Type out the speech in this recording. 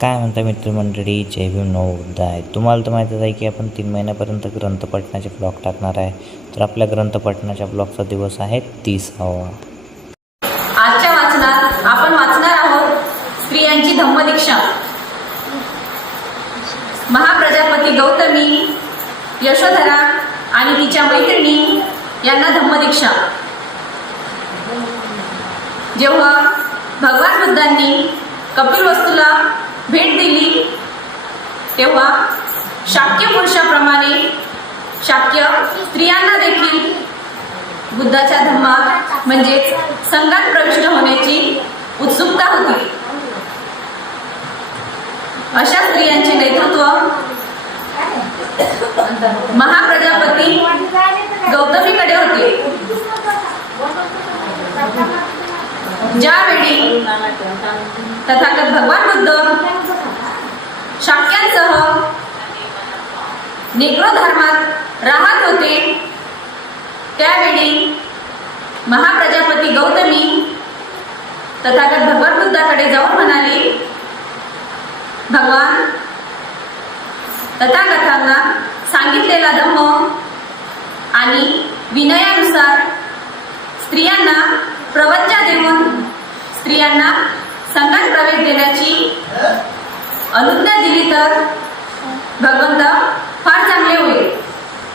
काय म्हणता मित्रमंडळी? जय भीम नवोदय तुम्हाला तर माहीतच आहे की आपण तीन महिन्यापर्यंत ग्रंथपठणाचे ब्लॉग टाकणार आहे. तर आपल्या ग्रंथपठणाच्या ब्लॉगचा दिवस आहे तीसावा. आजच्या वाचनात आपण वाचणार आहोत स्त्रियांची धम्मदीक्षा. महाप्रजापती गौतमी यशोधरा आणि तिच्या मैत्रिणी यांना धम्मदीक्षा. जेव्हा भगवान बुद्धांनी कपिल वस्तूला भेट दिली. तेव्हा शाक्य पुरुषाप्रमाणे शाक्य स्त्रियांना देखील बुद्धाच्या धम्मात म्हणजेच संघात प्रविष्ट होण्याची उत्सुकता होती. अशा स्त्रियांचे नेतृत्व महाप्रजापती गौतमीकडे होते. ज्यावेळी तथागत भगवान बुद्ध शाक्यांसह नेग्रो धर्मात राहत होते त्यावेळी महाप्रजापती गौतमी तथागत भगवान बुद्धाकडे जाऊन म्हणाले भगवान तथागतांना सांगितलेला धम्म आणि विनयानुसार स्त्रियांना प्रवज्जा देऊन स्त्रियांना संघात प्रवेश देण्याची अनुज्ञा दिली तर